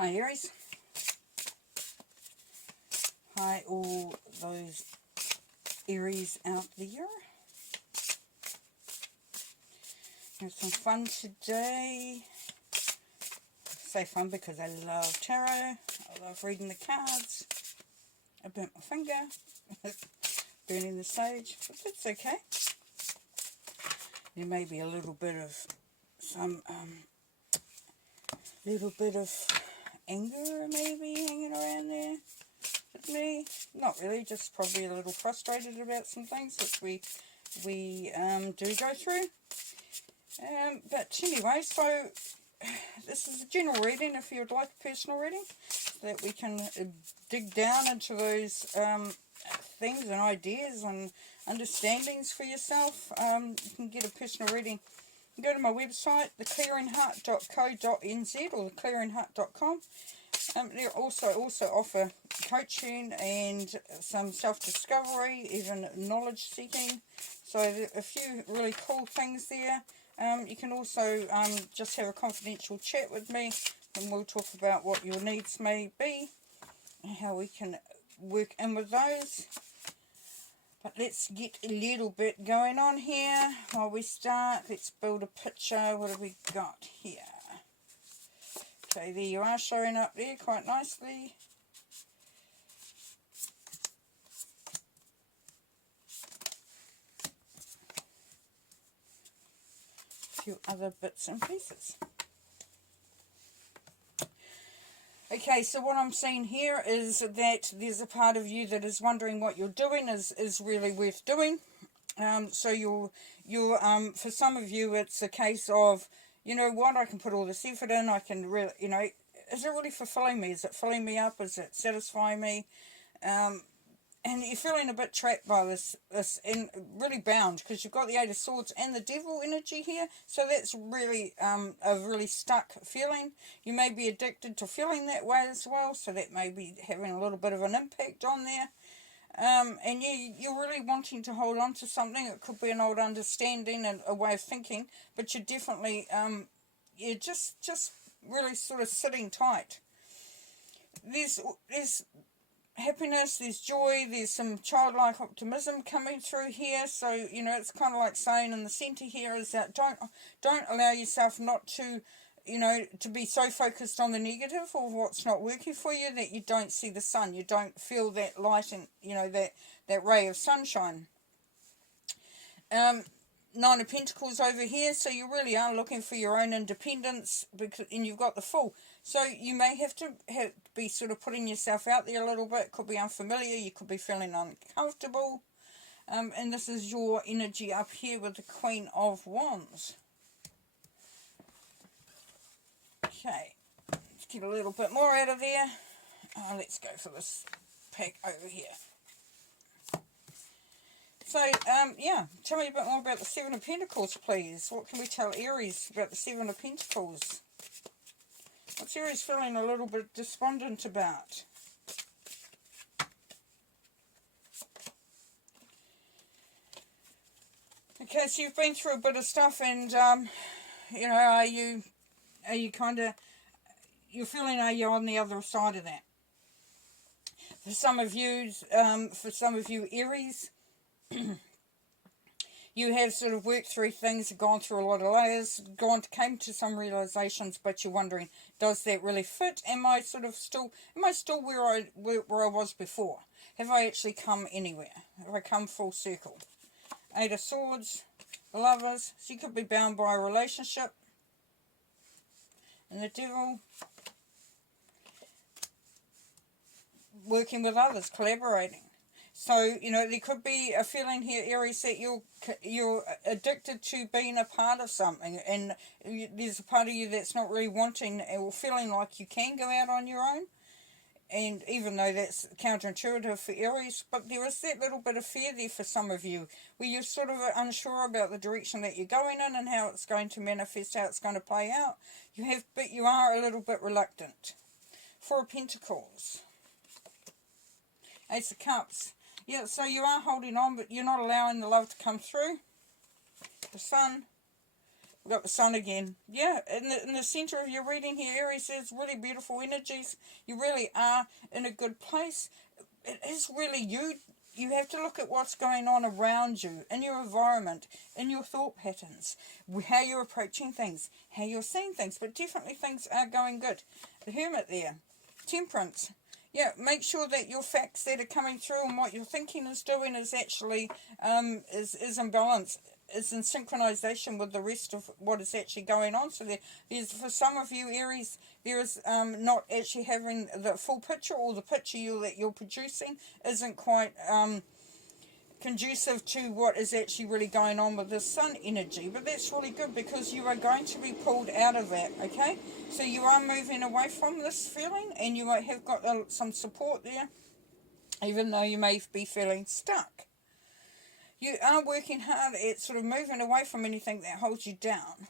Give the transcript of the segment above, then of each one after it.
Hi Aries. Hi all those Aries out there. Have some fun today. I say fun because I love tarot. I love reading the cards. I burnt my finger. Burning the sage, but that's okay. There may be a little bit of anger maybe hanging around there with me. Not really, just probably a little frustrated about some things which we do go through. But anyway, so this is a general reading if you'd like a personal reading, so that we can dig down into those things and ideas and understandings for yourself. You can get a personal reading. You can go to my website, theclearingheart.co.nz or theclearingheart.com. They also offer coaching and some self-discovery, even knowledge seeking. So there are a few really cool things there. You can also just have a confidential chat with me, and we'll talk about what your needs may be and how we can work in with those. But let's get a little bit going on here while we start. Let's build a picture. What have we got here? Okay, there you are, showing up there quite nicely. A few other bits and pieces. Okay, so what I'm seeing here is that there's a part of you that is wondering what you're doing is really worth doing. So you're for some of you, it's a case of, you know what, I can put all this effort in, I can really, you know, is it really fulfilling me? Is it filling me up? Is it satisfying me? And you're feeling a bit trapped by this and really bound, because you've got the Eight of Swords and the Devil energy here. So that's really a really stuck feeling. You may be addicted to feeling that way as well, so that may be having a little bit of an impact on there. And you're really wanting to hold on to something. It could be an old understanding and a way of thinking, but you're definitely you're just really sort of sitting tight. There's happiness, there's joy, there's some childlike optimism coming through here. So, you know, it's kind of like saying in the center here is that don't allow yourself not to, you know, to be so focused on the negative or what's not working for you that you don't see the sun, you don't feel that light and, you know, that ray of sunshine. Nine of Pentacles over here, so you really are looking for your own independence, because, and you've got the Fool. So you may have to be sort of putting yourself out there a little bit. It could be unfamiliar, you could be feeling uncomfortable. And this is your energy up here with the Queen of Wands. Okay, let's get a little bit more out of there. Let's go for this pack over here. So, yeah, tell me a bit more about the Seven of Pentacles, please. What can we tell Aries about the Seven of Pentacles? What's Aries feeling a little bit despondent about? Okay, so you've been through a bit of stuff, and, you know, are you kind of, you're feeling, are you on the other side of that? For some of you, Aries, you have sort of worked through things, gone through a lot of layers, came to some realizations, but you're wondering, does that really fit? Am I still where I was before? Have I actually come anywhere? Have I come full circle? Eight of Swords, Lovers, so you could be bound by a relationship. And the Devil, working with others, collaborating. So, you know, there could be a feeling here, Aries, that you're addicted to being a part of something, and there's a part of you that's not really wanting or feeling like you can go out on your own. And even though that's counterintuitive for Aries, but there is that little bit of fear there for some of you, where you're sort of unsure about the direction that you're going in and how it's going to manifest, how it's going to play out. But you are a little bit reluctant. Four of Pentacles, Ace of Cups. Yeah, so you are holding on, but you're not allowing the love to come through. The Sun, We've got the sun again. Yeah, in the center of your reading here, Aries, there's really beautiful energies. You really are in a good place. It is really you. You have to look at what's going on around you, in your environment, in your thought patterns, how you're approaching things, how you're seeing things. But definitely things are going good. The Hermit there. Temperance. Yeah, make sure that your facts that are coming through and what your thinking is doing is actually is in balance, is in synchronization with the rest of what is actually going on. So there's, for some of you Aries, there is not actually having the full picture, or the picture that you're producing isn't quite conducive to what is actually really going on with the sun energy. But that's really good, because you are going to be pulled out of that, okay? So you are moving away from this feeling, and you might have got some support there, even though you may be feeling stuck. You are working hard at sort of moving away from anything that holds you down.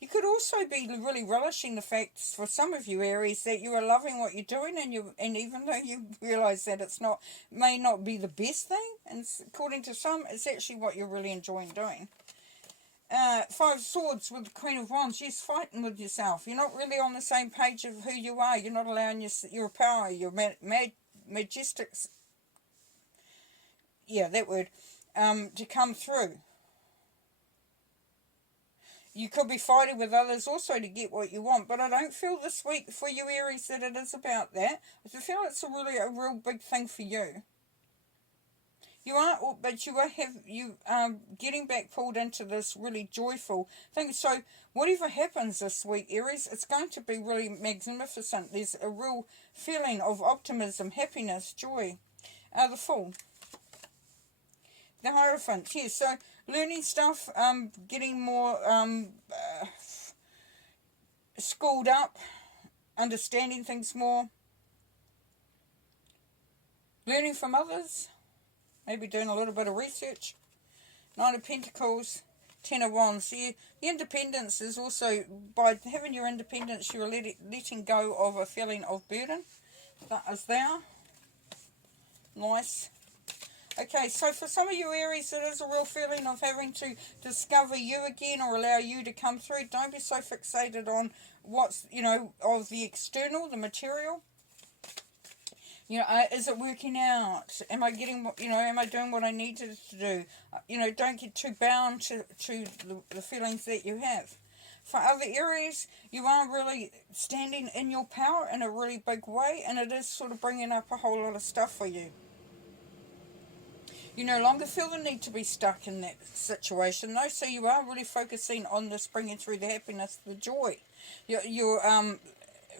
You could also be really relishing the fact, for some of you Aries, that you are loving what you're doing, and even though you realise that it's not, may not be the best thing, and according to some, it's actually what you're really enjoying doing. Five of Swords with the Queen of Wands. Yes, fighting with yourself. You're not really on the same page of who you are. You're not allowing your power, your majestic, yeah, that word, to come through. You could be fighting with others also to get what you want, but I don't feel this week for you Aries that it is about that. I feel it's a real big thing for you. You are, but you are getting back pulled into this really joyful thing. So whatever happens this week, Aries, it's going to be really magnificent. There's a real feeling of optimism, happiness, joy. The Fool. The Hierophant, yes. So learning stuff, getting more schooled up, understanding things more, learning from others, maybe doing a little bit of research. Nine of Pentacles, Ten of Wands. The independence is also, by having your independence, you're letting go of a feeling of burden. That is there. Nice. Okay, so for some of you Aries, it is a real feeling of having to discover you again, or allow you to come through. Don't be so fixated on what's, of the external, the material. Is it working out? Am I getting, am I doing what I needed to do? Don't get too bound to the feelings that you have. For other Aries, you are really standing in your power in a really big way, and it is sort of bringing up a whole lot of stuff for you. You no longer feel the need to be stuck in that situation, though, so you are really focusing on this, bringing through the happiness, the joy. You're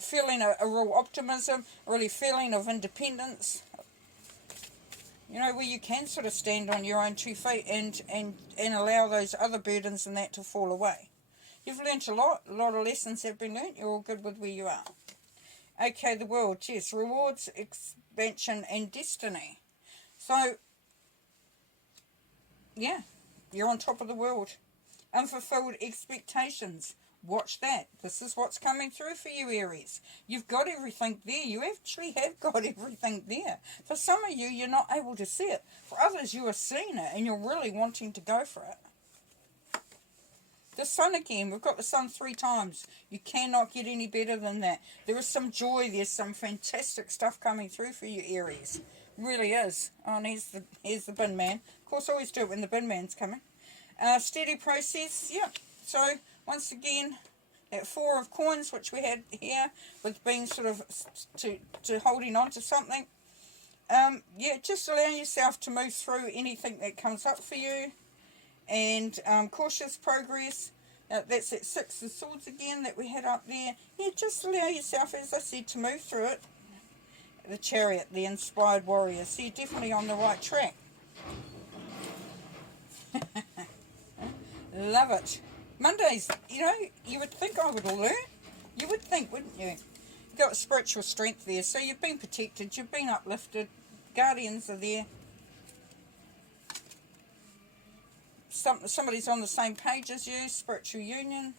feeling a real optimism, a really feeling of independence, where you can sort of stand on your own 2 feet and allow those other burdens and that to fall away. You've learnt a lot of lessons have been learnt, you're all good with where you are. Okay, the World, yes, rewards, expansion and destiny. So, yeah, you're on top of the world. Unfulfilled expectations. Watch that. This is what's coming through for you, Aries. You've got everything there. You actually have got everything there. For some of you, you're not able to see it. For others, you are seeing it and you're really wanting to go for it. The Sun again. We've got the Sun 3 times. You cannot get any better than that. There is some joy. There's some fantastic stuff coming through for you, Aries. Really is. Oh, and here's the bin man. Of course, I always do it when the bin man's coming. Steady process. Yep. So, once again, that 4 of coins, which we had here, with being sort of to holding on to something. Yeah, just allow yourself to move through anything that comes up for you. And cautious progress. That's that 6 of Swords again that we had up there. Yeah, just allow yourself, as I said, to move through it. The Chariot, the inspired warrior. So you're definitely on the right track. Love it. Mondays, you would think I would learn. You would think, wouldn't you? You've got spiritual strength there. So you've been protected. You've been uplifted. Guardians are there. Somebody's on the same page as you. Spiritual union.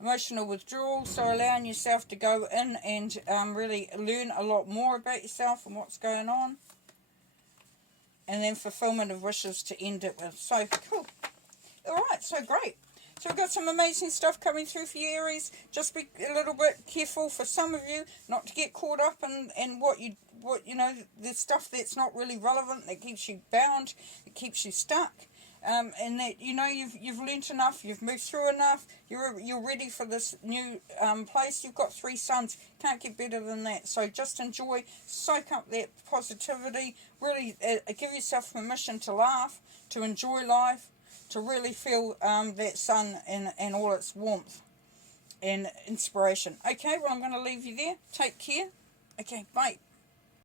Emotional withdrawal, so allowing yourself to go in and really learn a lot more about yourself and what's going on. And then fulfillment of wishes to end it with. So, cool. Alright, so great. So we've got some amazing stuff coming through for you, Aries. Just be a little bit careful for some of you not to get caught up in what you know, the stuff that's not really relevant, that keeps you bound, that keeps you stuck. And that, you know, you've learnt enough, you've moved through enough, you're ready for this new place. You've got 3 sons, can't get better than that. So just enjoy, soak up that positivity, really give yourself permission to laugh, to enjoy life, to really feel that sun and all its warmth and inspiration. Okay, well, I'm going to leave you there. Take care. Okay, bye.